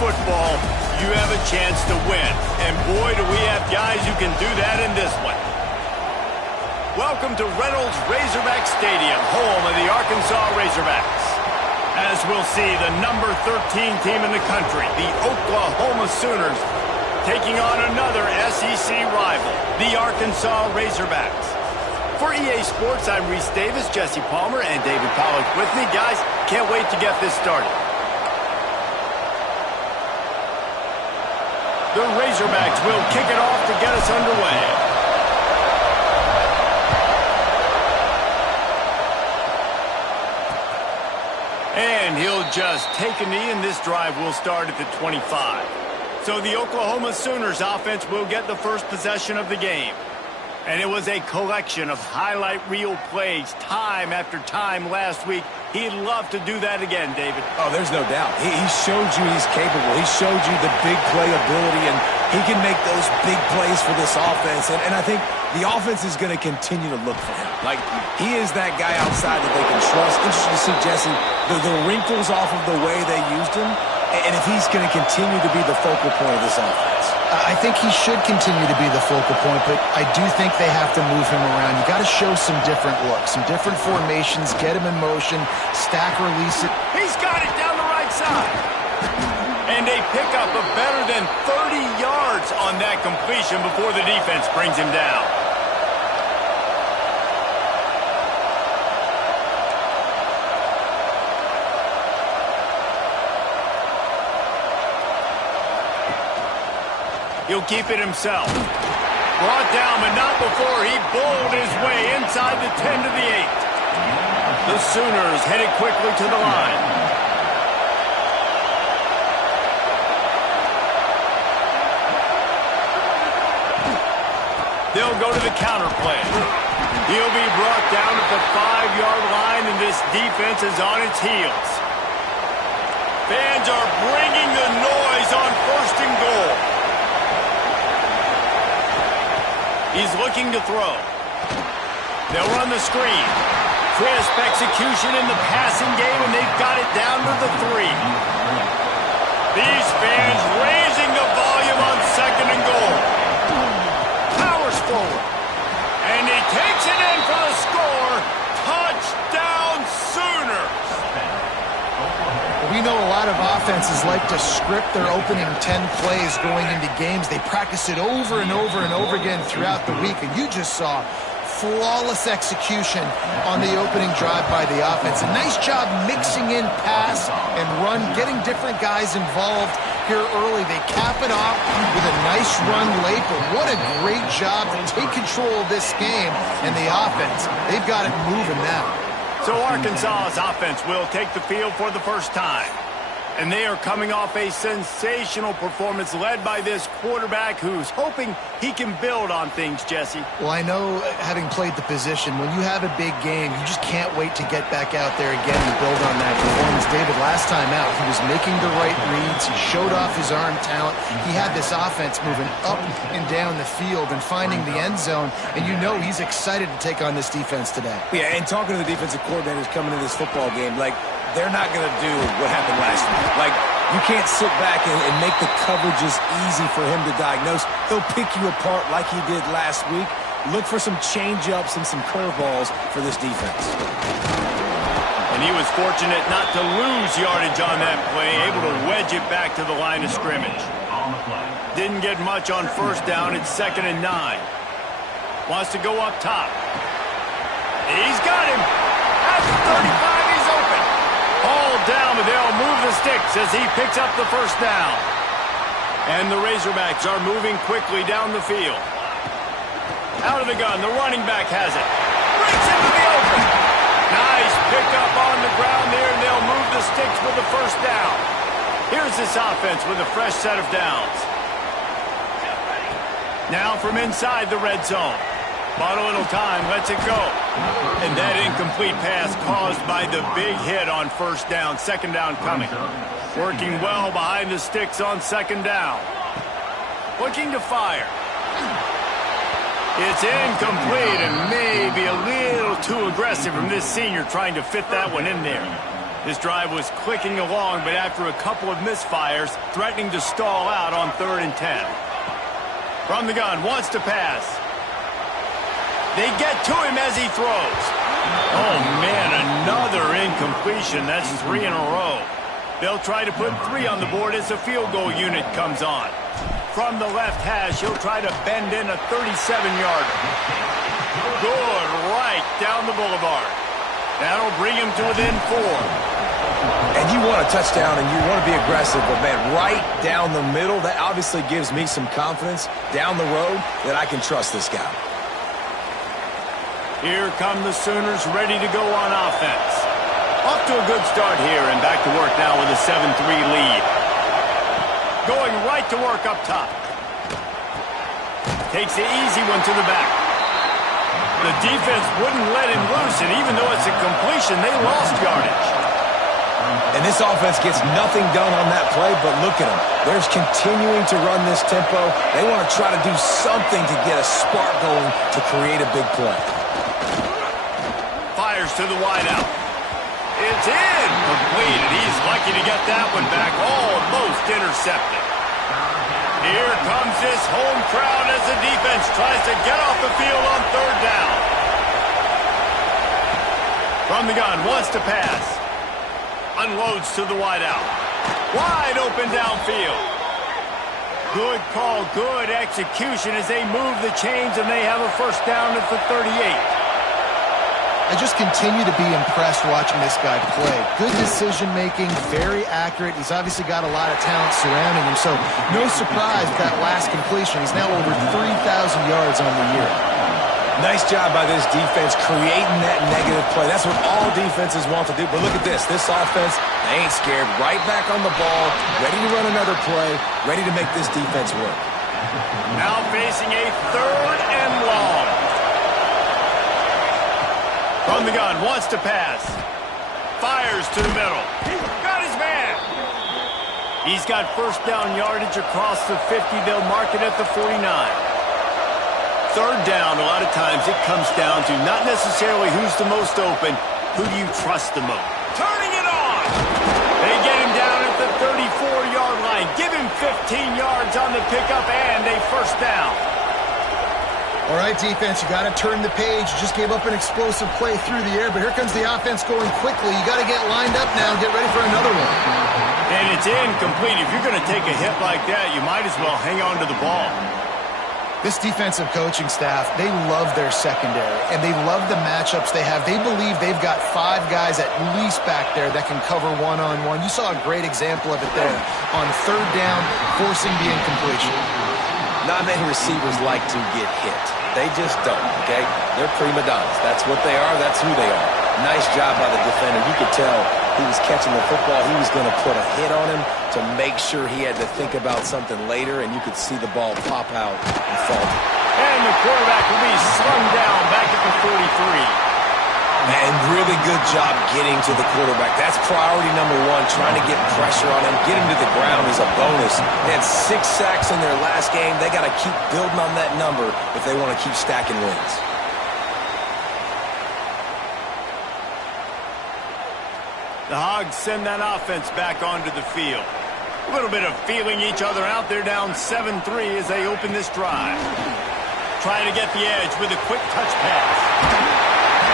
football, you have a chance to win. And boy, do we have guys who can do that in this one. Welcome to Reynolds Razorback Stadium, home of the Arkansas Razorbacks. As we'll see, the number 13 team in the country, the Oklahoma Sooners, taking on another SEC rival, the Arkansas Razorbacks. For EA Sports, I'm Reese Davis, Jesse Palmer, and David Pollack with me. Guys, can't wait to get this started. The Razorbacks will kick it off to get us underway. And he'll just take a knee, and this drive will start at the 25. So the Oklahoma Sooners offense will get the first possession of the game. And it was a collection of highlight reel plays time after time last week. He'd love to do that again, David. Oh, there's no doubt. He showed you he's capable. He showed you the big play ability, and he can make those big plays for this offense. And I think the offense is going to continue to look for him. Like, he is that guy outside that they can trust. Interesting to see, Jesse, the wrinkles off of the way they used him, and if he's going to continue to be the focal point of this offense. I think he should continue to be the focal point, but I do think they have to move him around. You got to show some different looks, some different formations, get him in motion, stack, release it. He's got it down the right side. And a pickup of better than 30 yards on that completion before the defense brings him down. He'll keep it himself. Brought down, but not before he bowled his way inside the 10 to the 8. The Sooners headed quickly to the line. They'll go to the counter play. He'll be brought down at the 5-yard line, and this defense is on its heels. Fans are bringing the noise on 1st and goal. He's looking to throw. They'll run the screen. Crisp execution in the passing game, and they've got it down to the 3. These fans raising the volume on 2nd and goal. Powers forward. And he takes it in for the score. Touchdown Sooners. We know a lot of offenses like to script their opening 10 plays going into games. They practice it over and over and over again throughout the week, and you just saw flawless execution on the opening drive by the offense. A nice job mixing in pass and run, getting different guys involved here early. They cap it off with a nice run late, but what a great job to take control of this game and the offense. They've got it moving now. So Arkansas's offense will take the field for the first time. And they are coming off a sensational performance led by this quarterback who's hoping he can build on things, Jesse. Well, I know, having played the position, when you have a big game, you just can't wait to get back out there again and build on that performance. David, last time out, he was making the right reads. He showed off his arm talent. He had this offense moving up and down the field and finding the end zone. And you know he's excited to take on this defense today. Yeah, and talking to the defensive coordinators coming into this football game, like, they're not going to do what happened last week. Like, you can't sit back and make the coverages easy for him to diagnose. He'll pick you apart like he did last week. Look for some change-ups and some curveballs for this defense. And he was fortunate not to lose yardage on that play, able to wedge it back to the line of scrimmage. Didn't get much on 1st down. It's 2nd and 9. Wants to go up top. He's got him. At the 35, he's open. Hauled down, but they'll move the sticks as he picks up the 1st down. And the Razorbacks are moving quickly down the field. Out of the gun, the running back has it. Breaks into the open. Nice pickup on the ground there, and they'll move the sticks for the 1st down. Here's this offense with a fresh set of downs. Now from inside the red zone. Bought a little time, lets it go. And that incomplete pass caused by the big hit on 1st down. 2nd down coming. Working well behind the sticks on 2nd down. Looking to fire. It's incomplete and maybe a little too aggressive from this senior trying to fit that one in there. This drive was clicking along, but after a couple of misfires, threatening to stall out on 3rd and 10. From the gun, wants to pass. They get to him as he throws. Oh, man, another incompletion. That's 3 in a row. They'll try to put 3 on the board as the field goal unit comes on. From the left hash, he'll try to bend in a 37-yarder. Good, right down the boulevard. That'll bring him to within 4. And you want a touchdown and you want to be aggressive, but, man, right down the middle, that obviously gives me some confidence down the road that I can trust this guy. Here come the Sooners ready to go on offense. Off to a good start here and back to work now with a 7-3 lead. Going right to work up top. Takes the easy one to the back. The defense wouldn't let him loose, and even though it's a completion, they lost yardage. And this offense gets nothing done on that play, but look at them. They're continuing to run this tempo. They want to try to do something to get a spark going to create a big play. Fires to the wideout. It's incomplete, and he's lucky to get that one back, almost intercepted. Here comes this home crowd as the defense tries to get off the field on 3rd down. From the gun, wants to pass. Unloads to the wideout. Wide open downfield. Good call, good execution as they move the chains and they have a 1st down at the 38. I just continue to be impressed watching this guy play. Good decision-making, very accurate. He's obviously got a lot of talent surrounding him, so no surprise with that last completion. He's now over 3,000 yards on the year. Nice job by this defense creating that negative play. That's what all defenses want to do. But look at this. This offense, they ain't scared. Right back on the ball, ready to run another play, ready to make this defense work. Now facing a 3rd and long. From the gun, wants to pass. Fires to the middle. Got his man. He's got 1st down yardage across the 50. They'll mark it at the 49. 3rd down, a lot of times it comes down to not necessarily who's the most open, who do you trust the most. Turning it on. They get him down at the 34-yard line. Give him 15 yards on the pickup and a 1st down. All right, defense, you got to turn the page. You just gave up an explosive play through the air, but here comes the offense going quickly. You got to get lined up now and get ready for another one. And it's incomplete. If you're going to take a hit like that, you might as well hang on to the ball. This defensive coaching staff, they love their secondary, and they love the matchups they have. They believe they've got 5 guys at least back there that can cover one-on-one. You saw a great example of it there on 3rd down, forcing the incompletion. Not many receivers like to get hit. They just don't, okay? They're prima donnas. That's what they are. That's who they are. Nice job by the defender. You could tell he was catching the football. He was going to put a hit on him to make sure he had to think about something later, and you could see the ball pop out and fall. And the quarterback will be slung down back at the 43. And really good job getting to the quarterback. That's priority number 1, trying to get pressure on him. Get him to the ground is a bonus. They had 6 sacks in their last game. They got to keep building on that number if they want to keep stacking wins. The Hogs send that offense back onto the field. A little bit of feeling each other out there, down 7-3 as they open this drive. Trying to get the edge with a quick touch pass.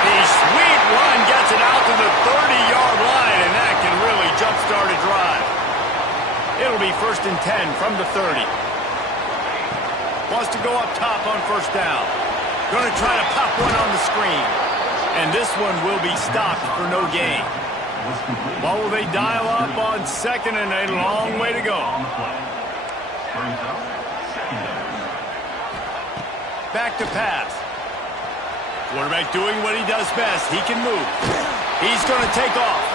The sweet run gets it out to the 30-yard line, and that can really jumpstart a drive. It'll be 1st and 10 from the 30. Wants to go up top on 1st down. Going to try to pop one on the screen. And this one will be stopped for no gain. What will they dial up on 2nd and a long way to go? Back to pass. Quarterback doing what he does best. He can move. He's going to take off.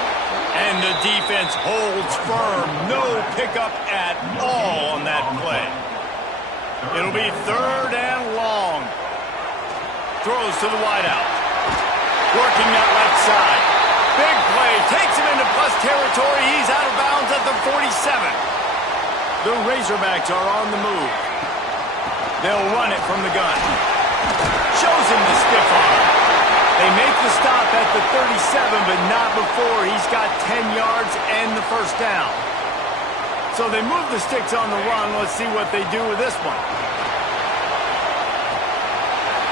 And the defense holds firm. No pickup at all on that play. It'll be 3rd and long. Throws to the wideout. Working that left side. Big play. Takes him into plus territory. He's out of bounds at the 47. The Razorbacks are on the move. They'll run it from the gun. Shows him the stiff arm. They make the stop at the 37, but not before he's got 10 yards and the first down. So they move the sticks on the run. Let's see what they do with this one.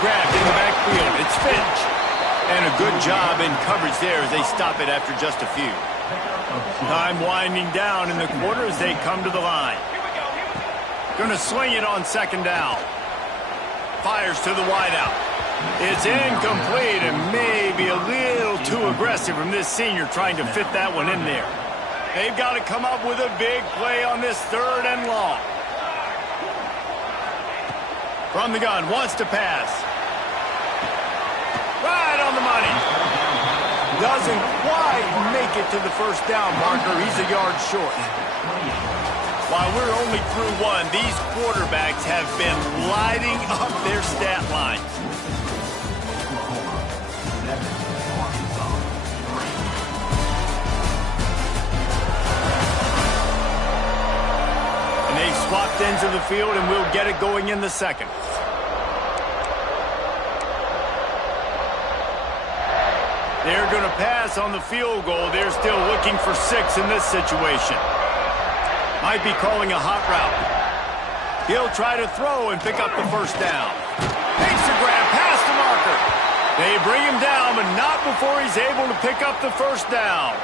Grabbed in the backfield. It's Finch. And a good job in coverage there as they stop it after just a few. Time winding down in the quarter as they come to the line. Going to sling it on second down. Fires to the wideout. It's incomplete and maybe a little too aggressive from this senior trying to fit that one in there. They've got to come up with a big play on this third and long. From the gun, wants to pass. Right on the money. Doesn't quite make it to the first down marker. He's a yard short. While we're only through one, these quarterbacks have been lighting up their stat lines. And they swapped into the field, and we'll get it going in the second. They're going to pass on the field goal. They're still looking for 6 in this situation. Might be calling a hot route. He'll try to throw and pick up the first down. Makes the grab past the marker. They bring him down, but not before he's able to pick up the first down.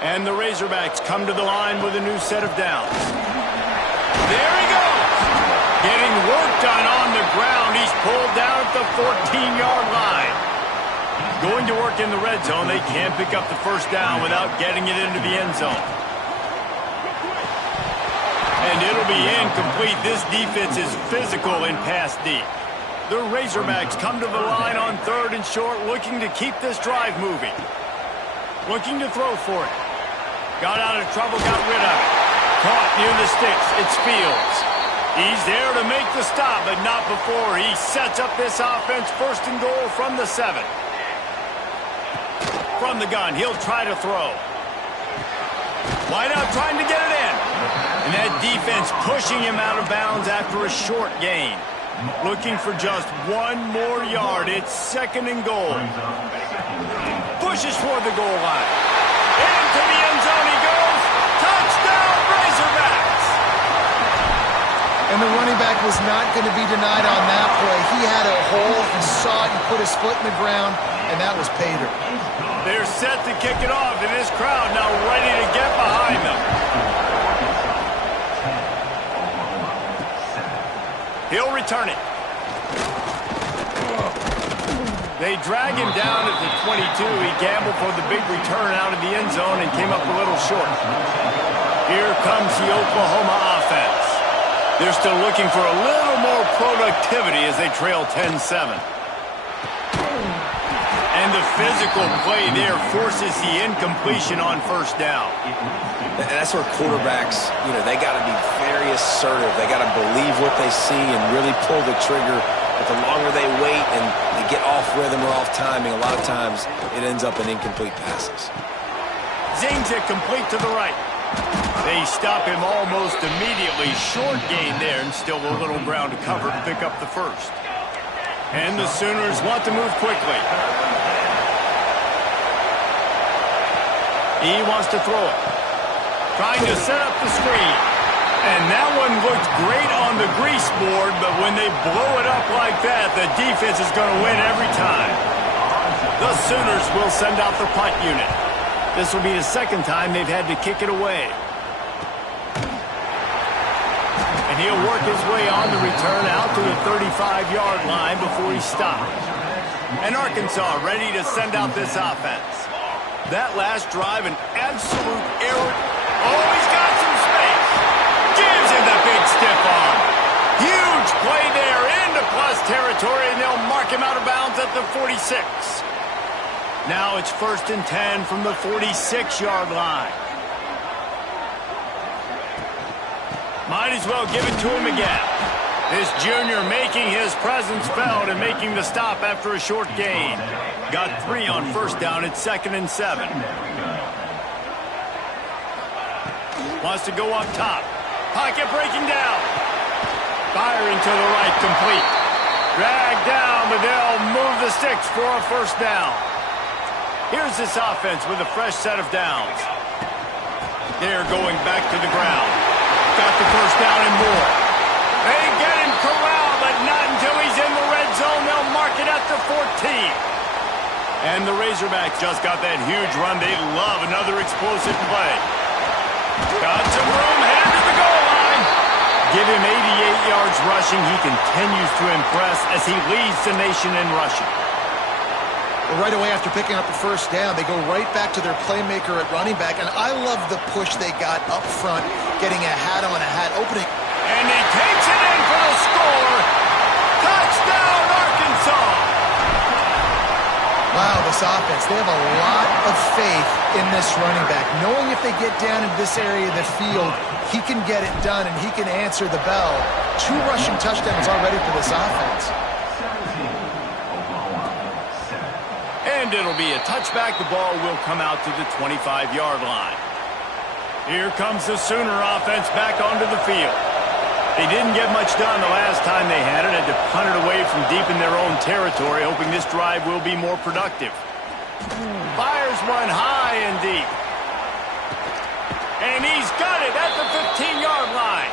And the Razorbacks come to the line with a new set of downs. There he goes. Getting work done on the ground. He's pulled down at the 14-yard line. Going to work in the red zone. They can't pick up the first down without getting it into the end zone. And it'll be incomplete. This defense is physical in pass deep. The Razorbacks come to the line on third and short, looking to keep this drive moving. Looking to throw for it. Got out of trouble, got rid of it. Caught near the sticks. It's Fields. He's there to make the stop, but not before he sets up this offense first and goal from the 7. From the gun, he'll try to throw. Wide out trying to get it in. And that defense pushing him out of bounds after a short gain. Looking for just one more yard. It's second and goal. Pushes for the goal line. Into the end zone he goes. Touchdown, Razorbacks! And the running back was not going to be denied on that play. He had a hole, he saw it, and put his foot in the ground, and that was pay dirt. They're set to kick it off, and this crowd now ready to get behind them. He'll return it. They drag him down at the 22. He gambled for the big return out of the end zone and came up a little short. Here comes the Oklahoma offense. They're still looking for a little more productivity as they trail 10-7. And the physical play there forces the incompletion on first down. And that's where quarterbacks, they got to be very assertive. They got to believe what they see and really pull the trigger. But the longer they wait and they get off rhythm or off timing, a lot of times it ends up in incomplete passes. Zings it complete to the right. They stop him almost immediately. Short gain there and still a little ground to cover to pick up the first. And the Sooners want to move quickly. He wants to throw it. Trying to set up the screen. And that one looked great on the grease board, but when they blow it up like that, the defense is going to win every time. The Sooners will send out the punt unit. This will be the second time they've had to kick it away. And he'll work his way on the return out to the 35-yard line before he stopped. And Arkansas ready to send out this offense. That last drive, an absolute error. Oh, he's got some space. Gives him the big stiff arm. Huge play there into plus territory, and they'll mark him out of bounds at the 46. Now it's 1st and 10 from the 46-yard line. Might as well give it to him again. This junior making his presence felt and making the stop after a short gain. Got 3 on first down at 2nd and 7. Wants to go up top. Pocket breaking down. Firing to the right, complete. Dragged down, but they'll move the sticks for a first down. Here's this offense with a fresh set of downs. They're going back to the ground. Got the first down and more. They get him corralled, but not until he's in the red zone. They'll mark it at the 14. And the Razorbacks just got that huge run. They love another explosive play. Got some room, headed to the goal line. Give him 88 yards rushing. He continues to impress as he leads the nation in rushing. Well, right away after picking up the first down, they go right back to their playmaker at running back. And I love the push they got up front, getting a hat-on-a-hat opening. And he takes it in for the score. Touchdown, Arkansas. Wow, this offense, they have a lot of faith in this running back. Knowing if they get down into this area of the field, he can get it done and he can answer the bell. 2 rushing touchdowns already for this offense. And it'll be a touchback. The ball will come out to the 25-yard line. Here comes the Sooner offense back onto the field. They didn't get much done the last time they had it. Had to punt it away from deep in their own territory, hoping this drive will be more productive. Fires one high and deep. And he's got it at the 15-yard line.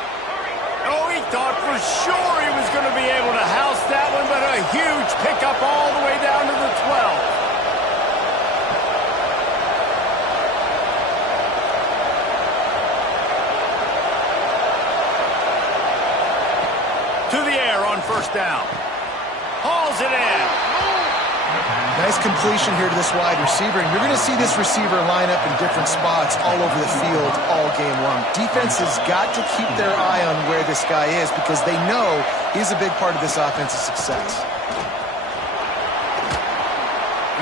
Oh, he thought for sure he was going to be able to house that one, but a huge pickup all the way down to the 12. To the air on first down. Hauls it in. Nice completion here to this wide receiver. And you're going to see this receiver line up in different spots all over the field all game long. Defense has got to keep their eye on where this guy is because they know he's a big part of this offensive success.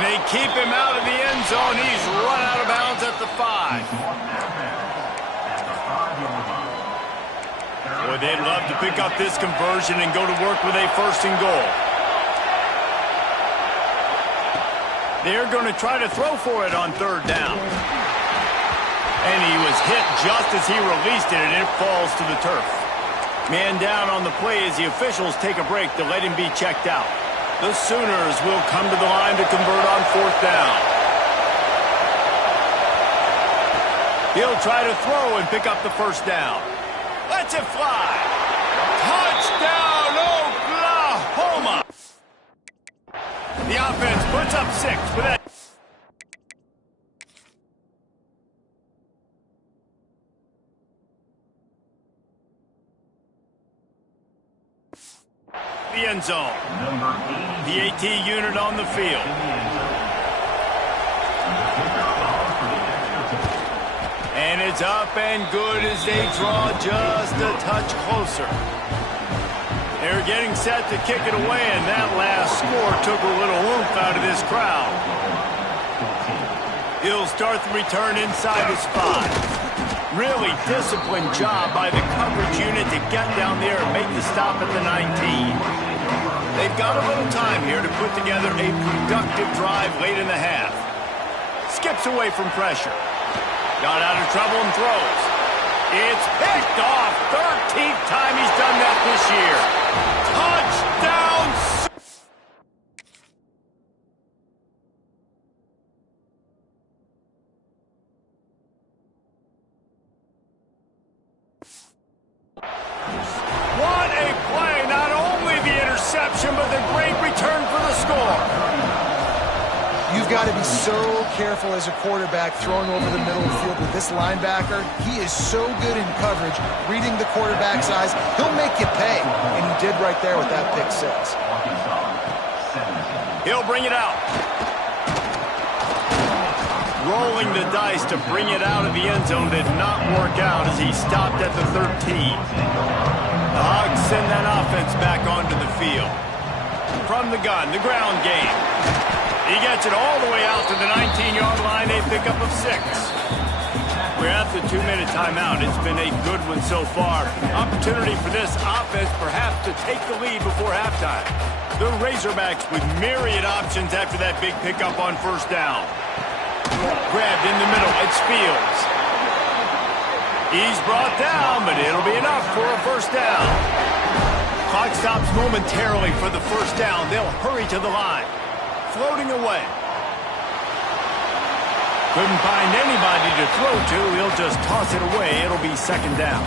They keep him out of the end zone. He's run out of bounds at the 5. Boy, they'd love to pick up this conversion and go to work with a first and goal. They're going to try to throw for it on third down. And he was hit just as he released it, and it falls to the turf. Man down on the play as the officials take a break to let him be checked out. The Sooners will come to the line to convert on fourth down. He'll try to throw and pick up the first down. Lets it fly. Touchdown, Oklahoma. The offense puts up 6 with that. The end zone. The AT unit on the field. And it's up and good as they draw just a touch closer. They're getting set to kick it away, and that last score took a little oomph out of this crowd. He'll start the return inside his 5. Really disciplined job by the coverage unit to get down there and make the stop at the 19. They've got a little time here to put together a productive drive late in the half. Skips away from pressure. Got out of trouble and throws. It's picked off. 13th time he's done that this year. Touchdown! What a play. Not only the interception, but the great return for the score. You've got to be so careful as a quarterback throwing over the middle of the field with this linebacker. He is so good in coverage, reading the quarterback's eyes. He'll make you pay, and he did right there with that pick 6. He'll bring it out. Rolling the dice to bring it out of the end zone did not work out as he stopped at the 13. The Hogs send that offense back onto the field. From the gun, the ground game. He gets it all the way out to the 19-yard line, a pickup of 6. We're at the 2-minute timeout. It's been a good one so far. Opportunity for this offense perhaps to take the lead before halftime. The Razorbacks with myriad options after that big pickup on first down. Grabbed in the middle, it's Fields. He's brought down, but it'll be enough for a first down. Clock stops momentarily for the first down. They'll hurry to the line. Floating away. Couldn't find anybody to throw to. He'll just toss it away. It'll be second down.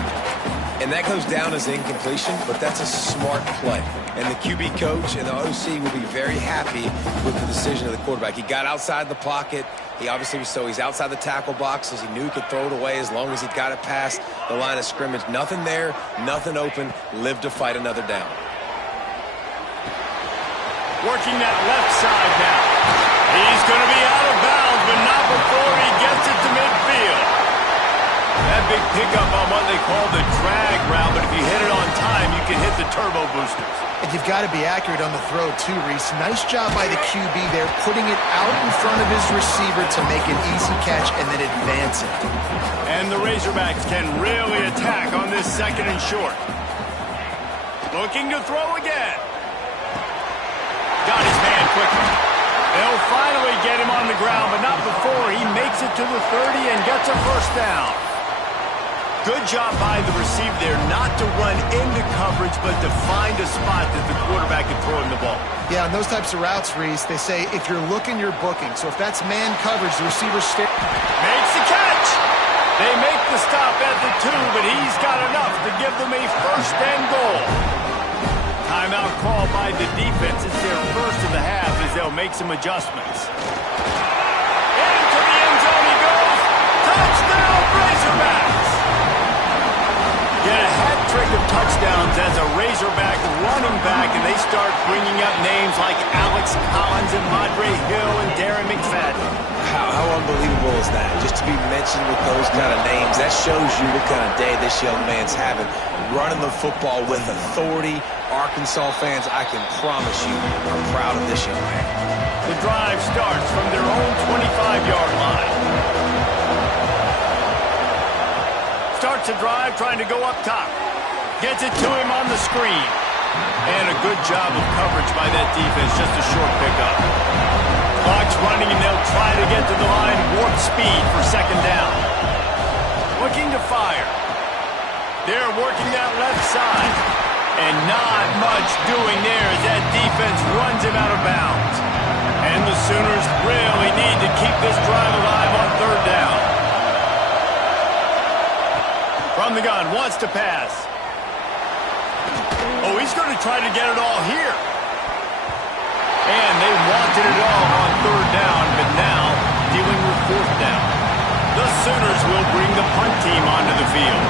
And that goes down as incompletion, but that's a smart play. And the QB coach and the OC will be very happy with the decision of the quarterback. He got outside the pocket. He obviously was he's outside the tackle boxes. He knew he could throw it away as long as he got it past the line of scrimmage. Nothing there, nothing open. Lived to fight another down. Working that left side now. He's going to be out of bounds, but not before he gets it to midfield. That big pickup on what they call the drag route, but if you hit it on time, you can hit the turbo boosters. And you've got to be accurate on the throw, too, Reese. Nice job by the QB there, putting it out in front of his receiver to make an easy catch and then advance it. And the Razorbacks can really attack on this second and short. Looking to throw again. Got his man quickly. They'll finally get him on the ground, but not before he makes it to the 30 and gets a first down. Good job by the receiver there not to run into coverage, but to find a spot that the quarterback can throw him the ball. Yeah, on those types of routes, Reese, they say if you're looking, you're booking. So if that's man coverage, the receiver makes the catch. They make the stop at the 2, but he's got enough to give them a first and goal. Timeout call by the defense. It's their first of the half as they'll make some adjustments. Into the end zone he goes. Touchdown, Razorbacks. Get a hat trick of touchdowns as a Razorback running back, and they start bringing up names like Alex Collins and Madre Hill and Darren McFadden. How unbelievable is that? Just to be mentioned with those kind of names, that shows you what kind of day this young man's having. Running the football with authority. Arkansas fans, I can promise you, are proud of this young man. The drive starts from their own 25-yard line. Starts a drive trying to go up top. Gets it to him on the screen. And a good job of coverage by that defense, just a short pickup. Clock's running and they'll try to get to the line warp speed for second down. Looking to fire. They're working that left side. And not much doing there as that defense runs him out of bounds. And the Sooners really need to keep this drive alive on third down. From the gun, wants to pass. Oh, he's going to try to get it all here. And they wanted it all on third down, but now dealing with fourth down. The Sooners will bring the punt team onto the field.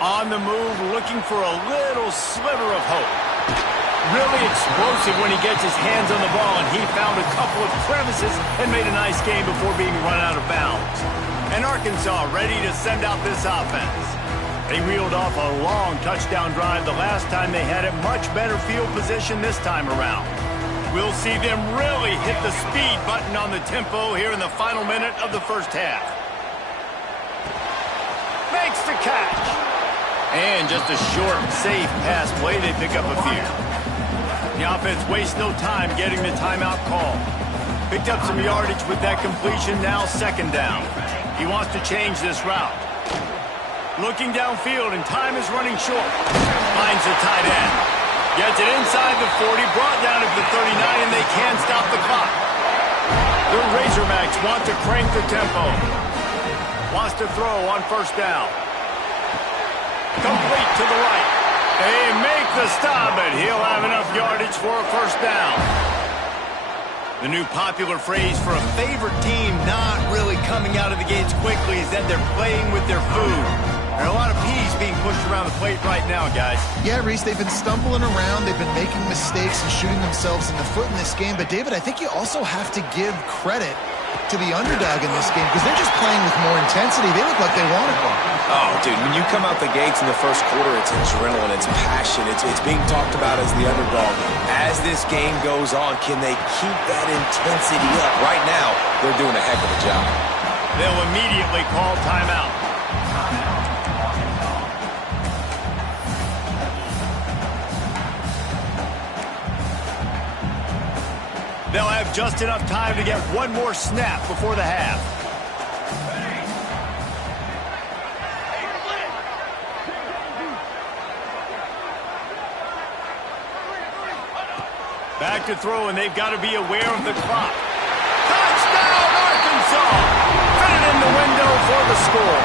On the move, looking for a little sliver of hope. Really explosive when he gets his hands on the ball, and he found a couple of crevices and made a nice game before being run out of bounds. And Arkansas ready to send out this offense. They reeled off a long touchdown drive the last time they had a much better field position this time around. We'll see them really hit the speed button on the tempo here in the final minute of the first half. Makes the catch. And just a short, safe pass play. They pick up a few. The offense wastes no time getting the timeout call. Picked up some yardage with that completion, now second down. He wants to change this route. Looking downfield, and time is running short. Finds the tight end. Gets it inside the 40, brought down at the 39, and they can't stop the clock. The Razorbacks want to crank the tempo. Wants to throw on first down. Complete to the right. They make the stop, but he'll have enough yardage for a first down. The new popular phrase for a favorite team not really coming out of the gates quickly is that they're playing with their food. There are a lot of peas being pushed around the plate right now, guys. Yeah, Reese, they've been stumbling around. They've been making mistakes and shooting themselves in the foot in this game. But, David, I think you also have to give credit to the underdog in this game because they're just playing with more intensity. They look like they want it. Oh, dude, when you come out the gates in the first quarter, it's adrenaline, it's passion, it's being talked about as the underdog. As this game goes on, can they keep that intensity up? Right now, they're doing a heck of a job. They'll immediately call timeout. They'll have just enough time to get one more snap before the half. Back to throw, and they've got to be aware of the clock. Touchdown, Arkansas! Fit it in the window for the score.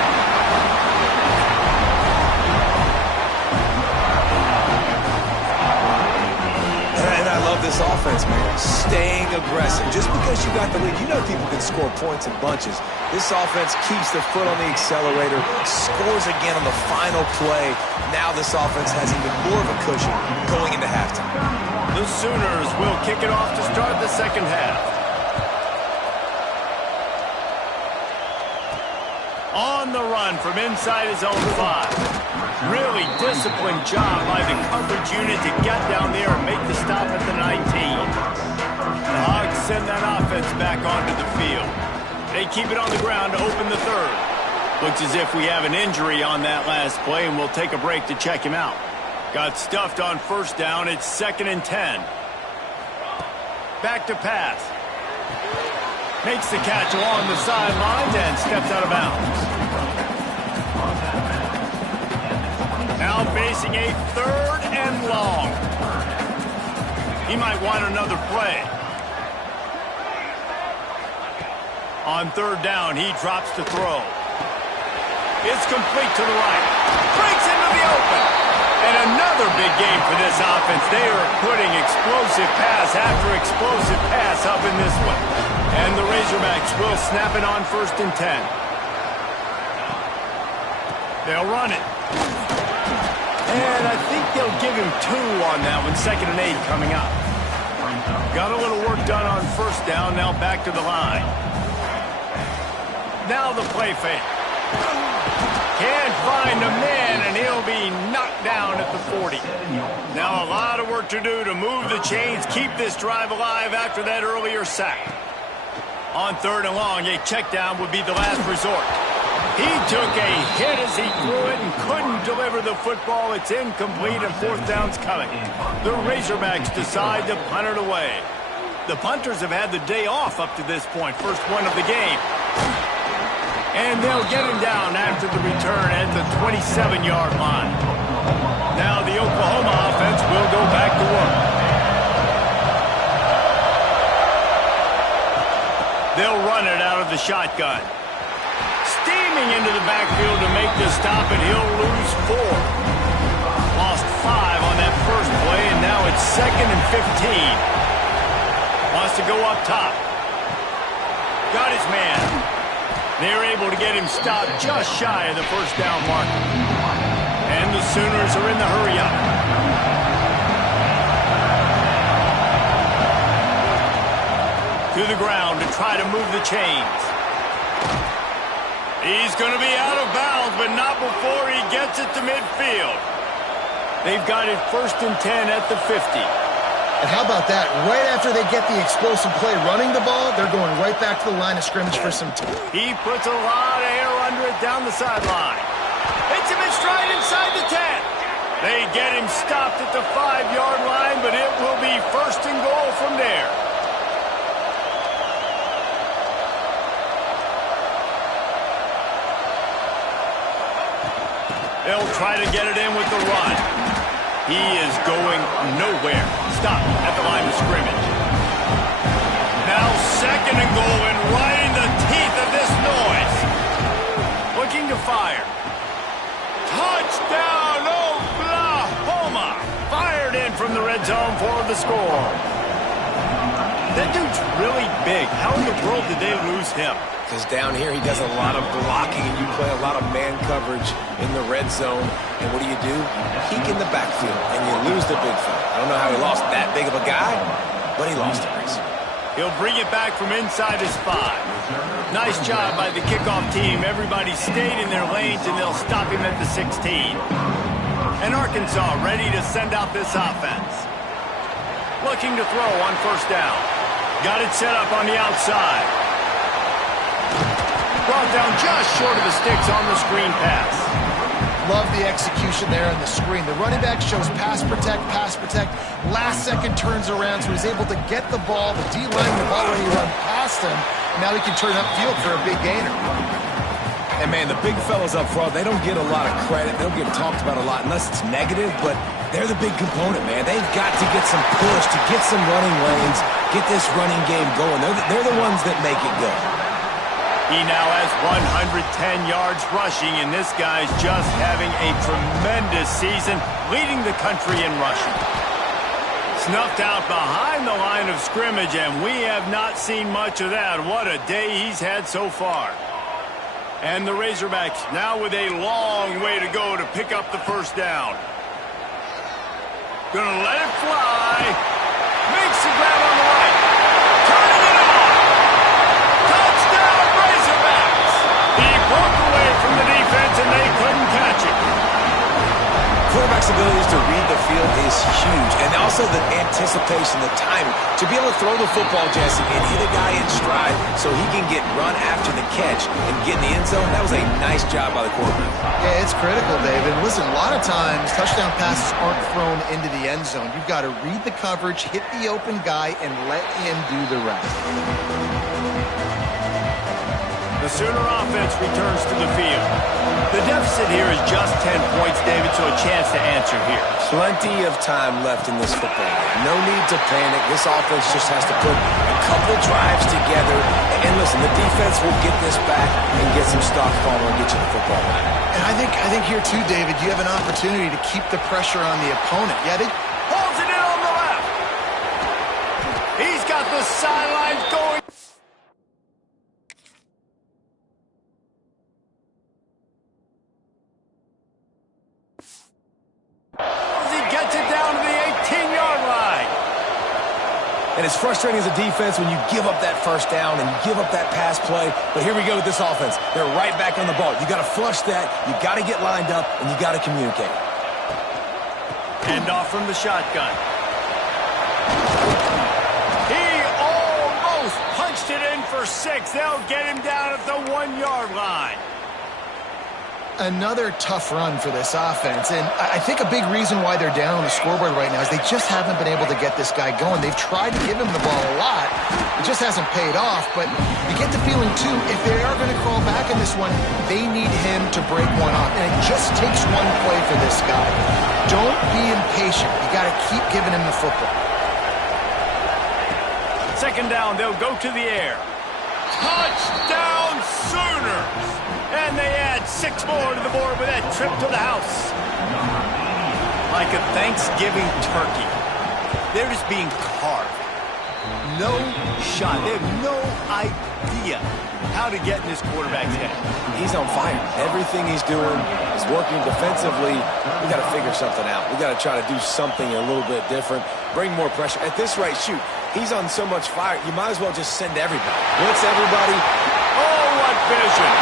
And I love this offense, man. Staying aggressive. Just because you got the lead, you know people can score points in bunches. This offense keeps the foot on the accelerator, scores again on the final play. Now this offense has even more of a cushion going into halftime. The Sooners will kick it off to start the second half. On the run from inside his own 5. Really disciplined job by the coverage unit to get down there and make the stop at the 19. The Hogs send that offense back onto the field. They keep it on the ground to open the third. Looks as if we have an injury on that last play, and we'll take a break to check him out. Got stuffed on first down. It's 2nd and 10. Back to pass. Makes the catch along the sidelines and steps out of bounds. Now facing a 3rd and long. He might want another play. On 3rd down, he drops to throw. It's complete to the right. Breaks into the open. And another big game for this offense. They are putting explosive pass after explosive pass up in this one. And the Razorbacks will snap it on 1st and 10. They'll run it. And I think they'll give him 2 on that one. 2nd and 8 coming up. Got a little work done on first down. Now back to the line. Now the play fake. Can't find a man, and he'll be knocked down at the 40. Now a lot of work to do to move the chains, keep this drive alive after that earlier sack. On 3rd and long, a check down would be the last resort. He took a hit as he threw it and couldn't deliver the football. It's incomplete, and 4th down's coming. The Razorbacks decide to punt it away. The punters have had the day off up to this point, first one of the game. And they'll get him down after the return at the 27-yard line. Now the Oklahoma offense will go back to work. They'll run it out of the shotgun. Steaming into the backfield to make the stop, and he'll lose 4. Lost 5 on that first play, and now it's 2nd and 15. Wants to go up top. Got his man. They're able to get him stopped just shy of the first down marker. And the Sooners are in the hurry-up. To the ground to try to move the chains. He's going to be out of bounds, but not before he gets it to midfield. They've got it 1st and 10 at the 50. And how about that? Right after they get the explosive play running the ball, they're going right back to the line of scrimmage for some time. He puts a lot of air under it down the sideline. Hits him in stride inside the 10. They get him stopped at the 5-yard line, but it will be 1st and goal from there. They'll try to get it in with the run. He is going nowhere. Stop at the line of scrimmage. Now 2nd and goal, and right in the teeth of this noise. Looking to fire. Touchdown, Oklahoma! Fired in from the red zone for the score. That dude's really big. How in the world did they lose him? Because down here he does a lot of blocking, and you play a lot of man coverage in the red zone. And what do? Peek in the backfield, and you lose the big fella. I don't know how he lost that big of a guy, but he lost a race. He'll bring it back from inside his 5. Nice job by the kickoff team. Everybody stayed in their lanes, and they'll stop him at the 16. And Arkansas ready to send out this offense. Looking to throw on first down. Got it set up on the outside. Brought down just short of the sticks on the screen pass. Love the execution there on the screen. The running back shows pass protect, pass protect. Last second turns around, so he's able to get the ball. The D-line have already run past him. Now he can turn upfield for a big gainer. And, man, the big fellas up front, they don't get a lot of credit. They don't get talked about a lot unless it's negative, but they're the big component, man. They've got to get some push, to get some running lanes, get this running game going. They're the ones that make it go. He now has 110 yards rushing, and this guy's just having a tremendous season, leading the country in rushing. Snuffed out behind the line of scrimmage, and we have not seen much of that. What a day he's had so far. And the Razorbacks now with a long way to go to pick up the first down. Gonna let it fly. Makes the grab on the right. Turning it on. Touchdown, Razorbacks. He broke away from the defense, and they couldn't catch him. Quarterback's abilities to read the field is huge, and also the anticipation, the timing. To be able to throw the football, Jesse, and hit a guy in stride so he can get run after the catch and get in the end zone, that was a nice job by the quarterback. Yeah, it's critical, David. Listen, a lot of times touchdown passes aren't thrown into the end zone. You've got to read the coverage, hit the open guy, and let him do the rest. The Sooner offense returns to the field. The deficit here is just 10 points, David, so a chance to answer here. Plenty of time left in this football game. No need to panic. This offense just has to put a couple drives together. And listen, the defense will get this back and get some stock falling and get you the football back. And I think here too, David, you have an opportunity to keep the pressure on the opponent. Yeah, they holds it in on the left. He's got the sidelines going. And it's frustrating as a defense when you give up that first down and you give up that pass play. But here we go with this offense. They're right back on the ball. You got to flush that. You got to get lined up, and you got to communicate. Hand off from the shotgun. He almost punched it in for 6. They'll get him down at the 1-yard line. Another tough run for this offense, and I think a big reason why they're down on the scoreboard right now is they just haven't been able to get this guy going. They've tried to give him the ball a lot. It just hasn't paid off, but you get the feeling, too, if they are going to crawl back in this one, they need him to break one off, and it just takes one play for this guy. Don't be impatient. You got to keep giving him the football. Second down, they'll go to the air. Touchdown, Sooners! And they add 6 more to the board with that trip to the house. Like a Thanksgiving turkey. They're just being carved. No shot. They have no idea how to get in this quarterback's head. He's on fire. Everything he's doing is working defensively. We got to figure something out. We got to try to do something a little bit different. Bring more pressure. At this rate, shoot, he's on so much fire, you might as well just send everybody. Blitz everybody. Oh, what vision.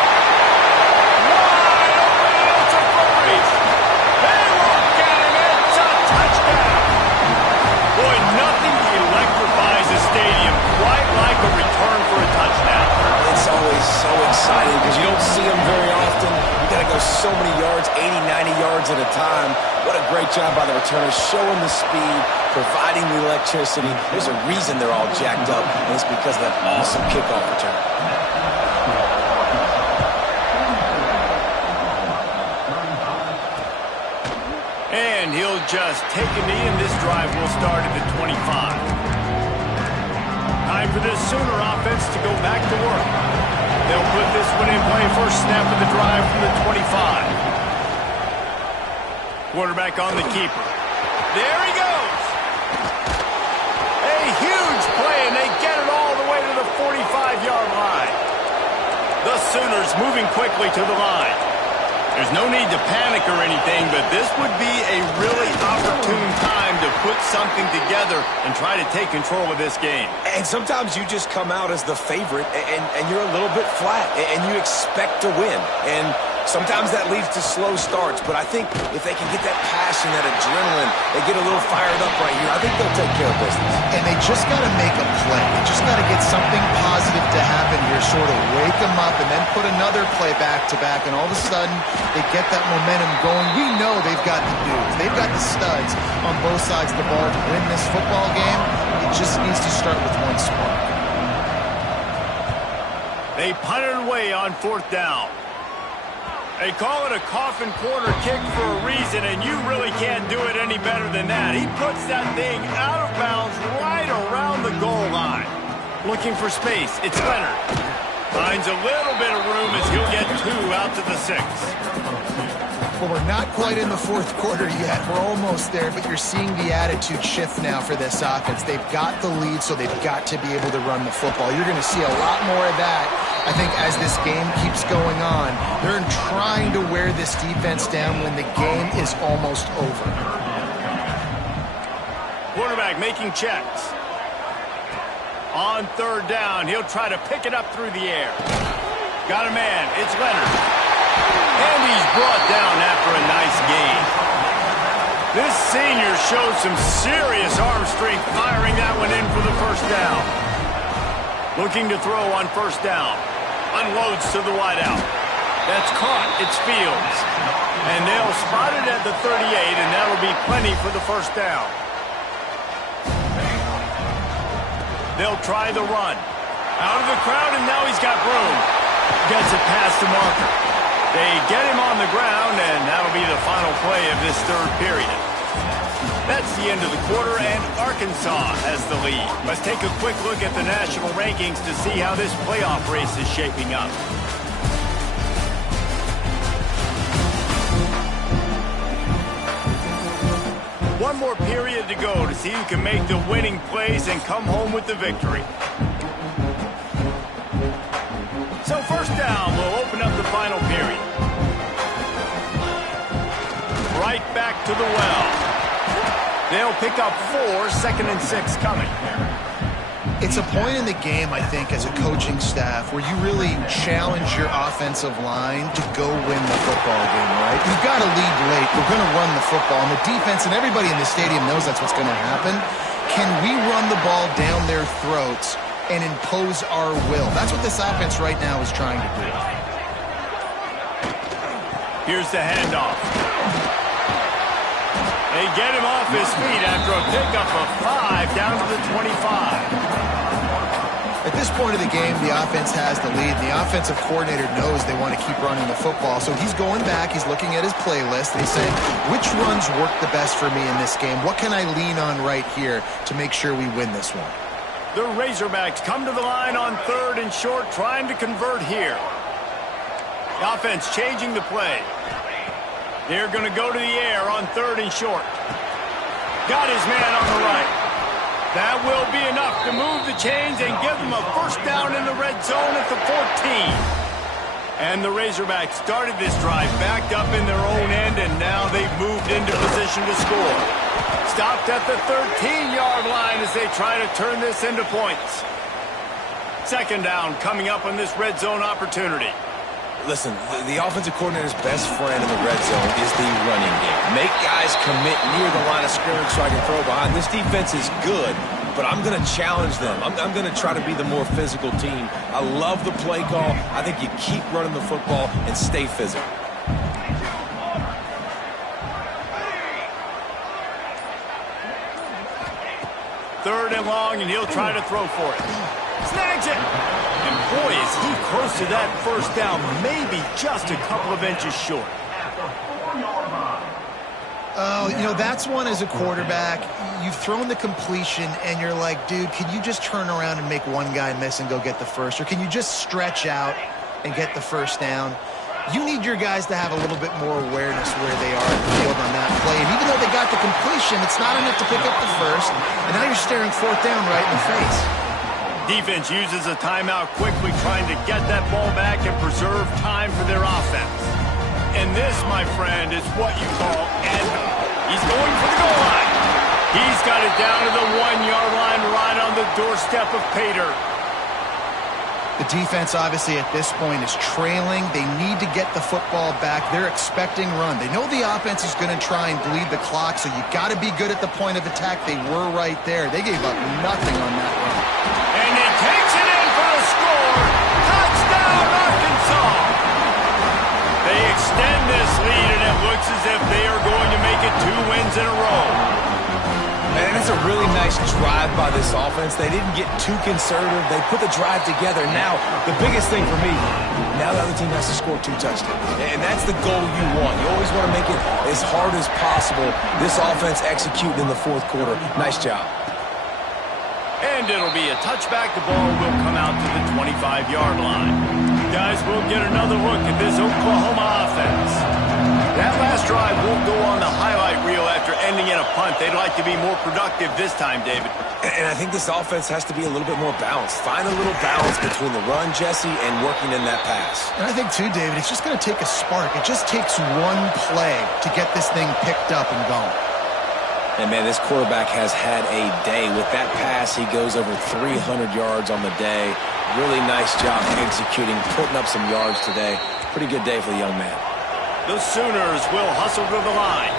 Wide open, it's a race. They won't get him. It's a touchdown. Boy, nothing electrifies a stadium quite like a return for a touchdown. It's always so exciting because you don't see them very often. You got to go so many yards, 80, 90 yards at a time. What a great job by the returners, showing the speed, providing the electricity. There's a reason they're all jacked up, and it's because of that awesome kickoff return. And he'll just take a knee, and this drive will start at the 25. Time for this Sooner offense to go back to work. They'll put this one in play. First snap of the drive from the 25. Quarterback on the keeper. There he goes. A huge play, and they get it all the way to the 45-yard line. The Sooners moving quickly to the line. There's no need to panic or anything, but this would be a really opportune time to put something together and try to take control of this game. And sometimes you just come out as the favorite, and you're a little bit flat, and you expect to win. And sometimes that leads to slow starts, but I think if they can get that passion, that adrenaline, they get a little fired up right here, I think they'll take care of business. And they just got to make a play. They just got to get something positive to happen here, sort of wake them up, and then put another play back-to-back, and all of a sudden they get that momentum going. We know they've got the dudes. They've got the studs on both sides of the ball to win this football game. It just needs to start with one spark. They punted away on 4th down. They call it a coffin corner kick for a reason, and you really can't do it any better than that. He puts that thing out of bounds right around the goal line. Looking for space. It's Leonard. Finds a little bit of room as he'll get 2 out to the 6. Well, we're not quite in the fourth quarter yet. We're almost there, but you're seeing the attitude shift now for this offense. They've got the lead, so they've got to be able to run the football. You're going to see a lot more of that, I think, as this game keeps going on. They're trying to wear this defense down when the game is almost over. Quarterback making checks. On 3rd down, he'll try to pick it up through the air. Got a man. It's Leonard. And he's brought down after a nice gain. This senior shows some serious arm strength firing that one in for the 1st down. Looking to throw on 1st down. Unloads to the wideout. That's caught. It's Fields. And they'll spot it at the 38, and that'll be plenty for the 1st down. They'll try the run. Out of the crowd, and now he's got room. Gets it past the marker. They get him on the ground, and that'll be the final play of this 3rd period. That's the end of the quarter, and Arkansas has the lead. Let's take a quick look at the national rankings to see how this playoff race is shaping up. One more period to go to see who can make the winning plays and come home with the victory. So 1st down will open up the final period. Right back to the well. They'll pick up 4, 2nd and 6 coming. It's a point in the game, I think, as a coaching staff where you really challenge your offensive line to go win the football game, right? You've got to lead late. We're going to run the football. And the defense and everybody in the stadium knows that's what's going to happen. Can we run the ball down their throats and impose our will? That's what this offense right now is trying to do. Here's the handoff. They get him off his feet after a pickup of 5 down to the 25. At this point of the game, the offense has the lead. The offensive coordinator knows they want to keep running the football. So he's going back. He's looking at his playlist. And he's saying, which runs work the best for me in this game? What can I lean on right here to make sure we win this one? The Razorbacks come to the line on 3rd and short, trying to convert here. The offense changing the play. They're going to go to the air on 3rd and short. Got his man on the right. That will be enough to move the chains and give them a 1st down in the red zone at the 14. And the Razorbacks started this drive backed up in their own end, and now they've moved into position to score. Stopped at the 13-yard line as they try to turn this into points. 2nd down coming up on this red zone opportunity. Listen, the offensive coordinator's best friend in the red zone is the running game. Make guys commit near the line of scrimmage so I can throw behind. This defense is good, but I'm going to challenge them. I'm going to try to be the more physical team. I love the play call. I think you keep running the football and stay physical. Third and long, and he'll try to throw for it. Snags it! And boy, is he close to that 1st down, maybe just a couple of inches short. Oh, you know, that's one as a quarterback. You've thrown the completion, and you're like, dude, can you just turn around and make one guy miss and go get the 1st? Or can you just stretch out and get the 1st down? You need your guys to have a little bit more awareness where they are in the field on that play. And even though they got the completion, it's not enough to pick up the 1st. And now you're staring 4th down right in the face. Defense uses a timeout quickly, trying to get that ball back and preserve time for their offense. And this, my friend, is what you call end. He's going for the goal line. He's got it down to the 1-yard line right on the doorstep of Pater. The defense, obviously, at this point is trailing. They need to get the football back. They're expecting run. They know the offense is going to try and bleed the clock, so you got to be good at the point of attack. They were right there. They gave up nothing on that run. And he takes it in for the score. Touchdown, Arkansas! They extend this lead, and it looks as if they are going to make it 2 wins in a row. And That's a really nice drive by this offense. They didn't get too conservative. They put the drive together. Now, the biggest thing for me, now the other team has to score 2 touchdowns. And that's the goal you want. You always want to make it as hard as possible. This offense executing in the fourth quarter. Nice job. And it'll be a touchback. The ball will come out to the 25-yard line. Guys, we'll get another look at this Oklahoma offense. That last drive won't go on the highlight reel after ending in a punt. They'd like to be more productive this time, David. And I think this offense has to be a little bit more balanced. Find a little balance between the run, Jesse, and working in that pass. And I think, too, David, it's just going to take a spark. It just takes one play to get this thing picked up and going. And, man, this quarterback has had a day. With that pass, he goes over 300 yards on the day. Really nice job executing, putting up some yards today. Pretty good day for the young man. The Sooners will hustle to the line.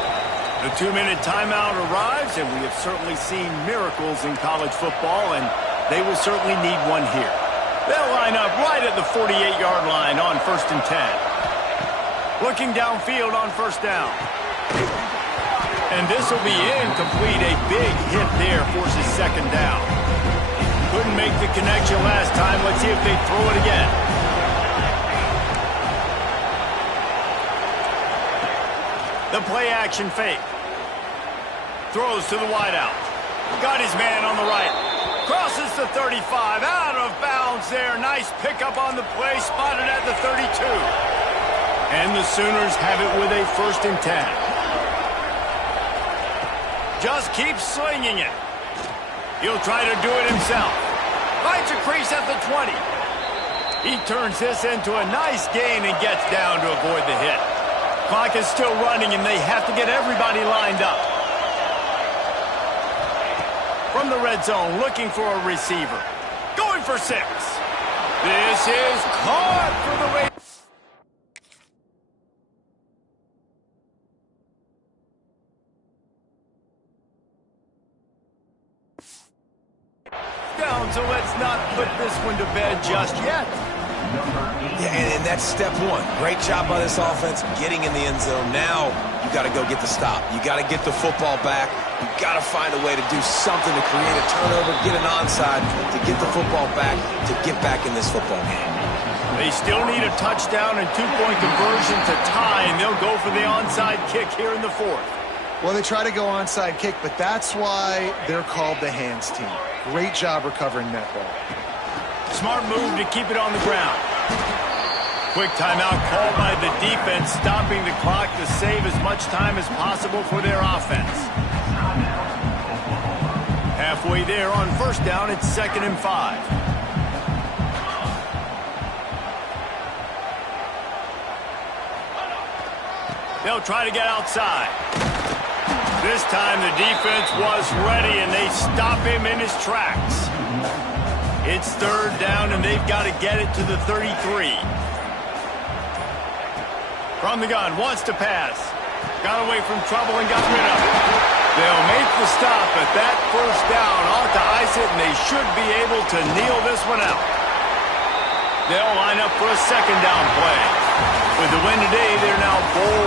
The 2-minute timeout arrives, and we have certainly seen miracles in college football, and they will certainly need one here. They'll line up right at the 48-yard line on 1st and 10. Looking downfield on 1st down. And this will be incomplete. A big hit there forces 2nd down. Couldn't make the connection last time. Let's see if they throw it again. The play-action fake. Throws to the wideout. Got his man on the right. Crosses the 35. Out of bounds there. Nice pickup on the play. Spotted at the 32. And the Sooners have it with a 1st and 10. Just keeps slinging it. He'll try to do it himself. Finds a crease at the 20. He turns this into a nice gain and gets down to avoid the hit. Clock is still running, and they have to get everybody lined up. From the red zone, looking for a receiver. Going for 6. This is caught for the Raiders. Down, so let's not put this one to bed just yet. Yeah, and that's step one. Great job by this offense getting in the end zone. Now you got to go get the stop. You got to get the football back. You got to find a way to do something to create a turnover, get an onside, to get the football back, to get back in this football game. They still need a touchdown and 2-point conversion to tie, and they'll go for the onside kick here in the 4th. Well, they try to go onside kick, but that's why they're called the hands team. Great job recovering that ball. Smart move to keep it on the ground. Quick timeout called by the defense, stopping the clock to save as much time as possible for their offense. Halfway there on 1st down, it's 2nd and 5. They'll try to get outside. This time the defense was ready, and they stop him in his tracks. It's 3rd down, and they've got to get it to the 33. From the gun, wants to pass. Got away from trouble and got rid of it. They'll make the stop, but that 1st down ought to ice it, and they should be able to kneel this one out. They'll line up for a 2nd down play. With the win today, they're now bowl